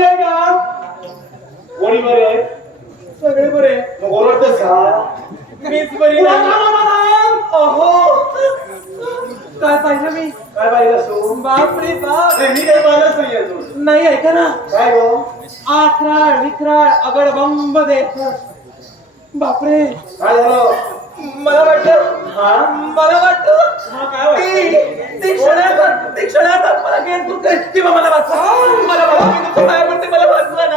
बरी आहे का? कोणी बरे? आहे सगळे बरे. मग ओरडतेस का? मीच बरी नाही. अहो. काय पाहिजे मी? काय पाहिजे तू बाप. रे बाप मी काही पाहिलंच नाही अजून. नाही ऐका ना? काय गो? आखराळ विखराळ अगड बंब देत बापरे. काय झालं? मला वाटतं हा मला वाटतं हा, काय वाटतं? ती- ती क्षणात ती क्षणात मला घेऊन तुमचे किंवा मला वाचवा. मला वाचवा. मी पाया पडते मला वाचवा ना.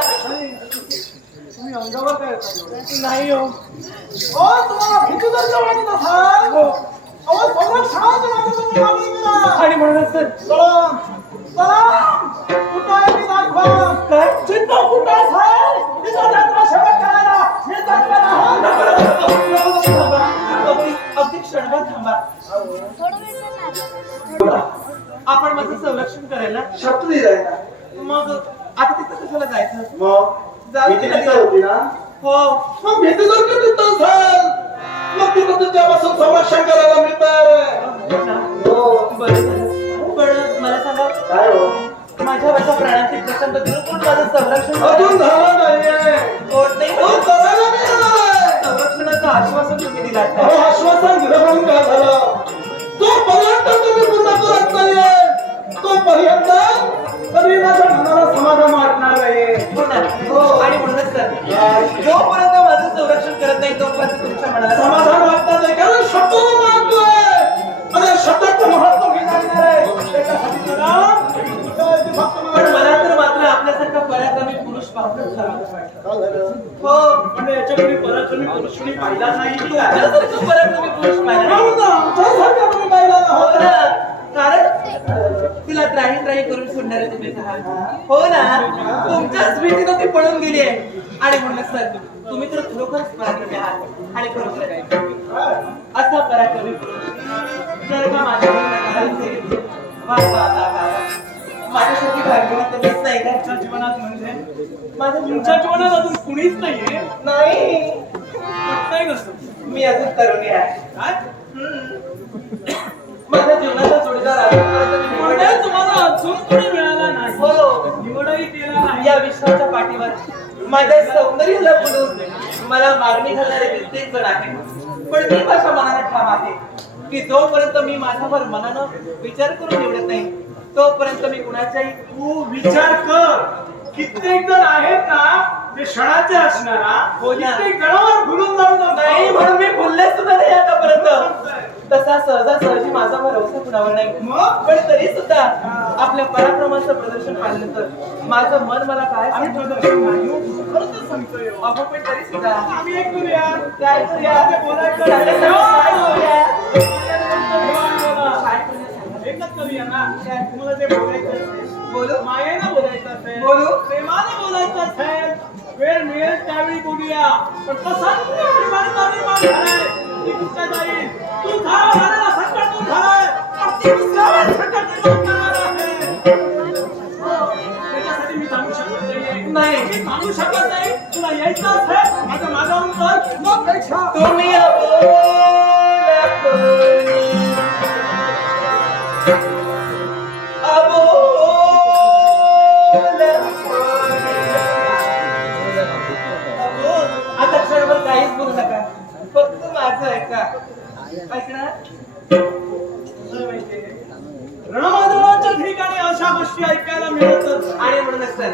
तुम्ही अंगावर काय येता? नाही हो. ओ तुम्हाला भीती जर का वाटत असाल? हो. आणि म्हणूनच तर माझं संरक्षण करायला? शब्द दिलाय ना मग आता तिथं कशाला जायचं? मग? जाऊ होती ना? हो. मग भीती जर का तिथं असाल? मग तिथं तुझ्यापासून संरक्षण करायला मिळतं हो. ना? हो बरं. झालं. पण मला सांगा काय हो? माझ्या वरच्या प्राणांची प्रचंड कोण माझं संरक्षण अजून समाधान नाही कारण शब्द मानतोय आणि शब्दाचं महत्त्व मी जाणणार आहे त्याच्यासाठी तुला फक्त पण मला मला तर मात्र आपल्यासारखा पराक्रमी पुरुष झालं? हो म्हणजे तुम्ही पुरुष कोणी पाहिला नाही? तुझ्यासारखं पराक्रमी पुरुष पाहिला? आमच्यासारखा कोणी पाहिला हो नव्हता. ना? कारण तिला त्राही त्राही करून सोडणारे आहात हो ना तुमच्याच भीतीनं ती पळून गेली आहे आणि म्हणून सर तुम्ही तर खरोखरच पराक्रमी आहात आणि खरोखर असा पराक्रमी जर का माझ्या. माझ्यासाठी नाही तुमच्या का जीवनात म्हणजे? माझ्या तुमच्या जीवनात अजून कुणीच नाहीये. नाही. कसं मी अजून तरुणी आहे. काय. माझ्या जीवनाचा जोडीदार तुम्हाला अजून कोणी मिळाला नाही. हो. निवडही केला नाही. या विश्वाच्या पाठीवर. माझ्या सौंदर्याला बोलून मला मागणी घालणारे कित्येक जण आहेत. पण मी माझ्या मनाने ठाम आहे? की जोपर्यंत मी माझ्यावर मनानं विचार करून निवडत नाही तोपर्यंत मी कुणाच्याही तू विचार कर. कित्येक जण आहेत ना ते क्षणाचे असणारा. कित्येक जणांवर भुलून जातात. नाही म्हणून मी बोलले सुद्धा नाही आतापर्यंत तसा सहजासहजी माझा भरोसा कुणावर नाही मग पण तरी सुद्धा आपल्या पराक्रमाचं प्रदर्शन पाहिलं तर माझं मन मला काय आम्ही सांगतं? प्रदर्शन नाही हो. खरं तर सांगतोय हो. अहो, पण तरी सुद्धा आम्ही काय करूया ते बोलायचं ना? त्यावेळी बोलूया पण प्रसंग निर्माणचा निर्माण झालाय ती कुठे जाईल रणमाधवाच्या ठिकाणी अशा गोष्टी ऐकायला मिळतच आणि म्हणूनच तर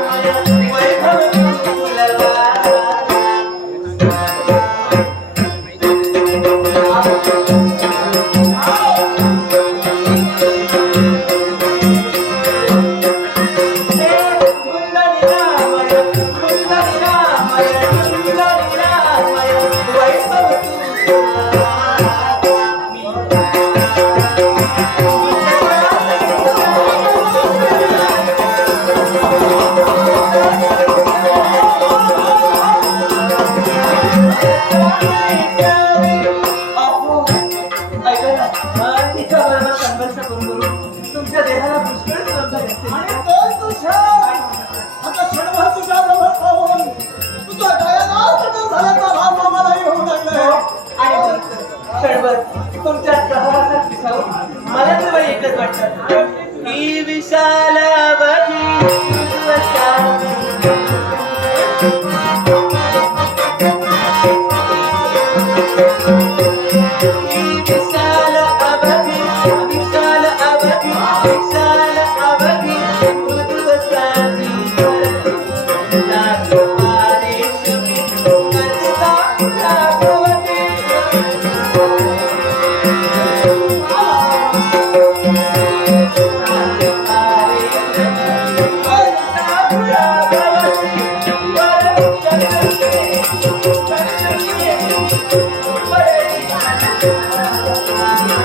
Thank. ಈ ವಿಶಾಲವಾಗಿ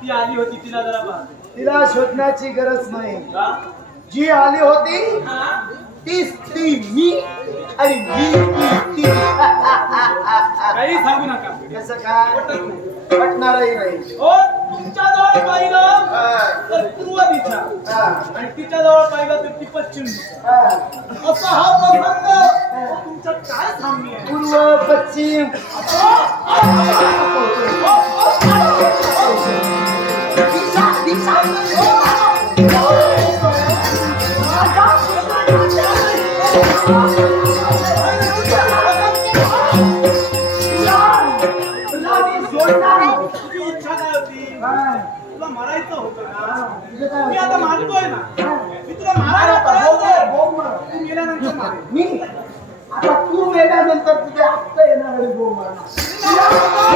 ती आली होती तिला जरा पाहते तिला शोधण्याची गरज नाही? जी आली होती? तीच ती मी आणि मी ती. काही सांगू नका. कसं काय. पटणारही नाही. हो? तुमच्या जवळ पाहिलं तर पूर्व दिशा. आणि तिच्या जवळ पाहिलं तर ती पश्चिम दिशा. असा हा प्रसंग तुमच्यात काय साम्य आहे? पूर्व पश्चिम. तुला मारायचं होतं ना मी आता? मारतोय ना मी तुला मारायला? तयार बोल आहे. ना, बोल ना. तू गेल्यानंतर मारेन. मी आता तू गेल्यानंतर तुझे हप्ता येणार आणि बोंब मारणार.